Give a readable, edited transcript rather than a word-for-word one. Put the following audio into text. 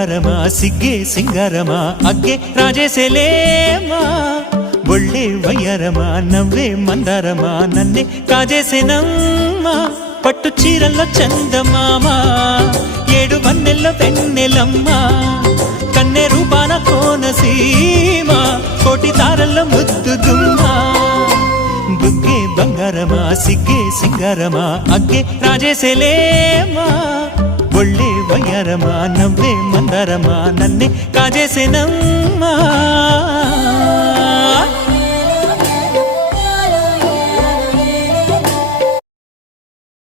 బంగారమా సిగ్గే సింగారమా అగ్గే రాజేసేలేమా ఒళ్ళే వయ్యారమా నవ్వే మందారమా నన్నే కాజేసేనమ్మా పట్టు చీరల్లో చందమామా ఏడు వన్నెల్లో వెన్నెలమ్మా కన్నె రూపాన కోనసీమ కోటి తారల్లో ముద్దుదుమ్మా బుగ్గే బంగారమా సిగ్గే సింగారమా అగ్గే రాజేసేలేమా ఒళ్ళే వయ్యారమా నవ్వే మందారమా నన్నే కాజేసేనమ్మా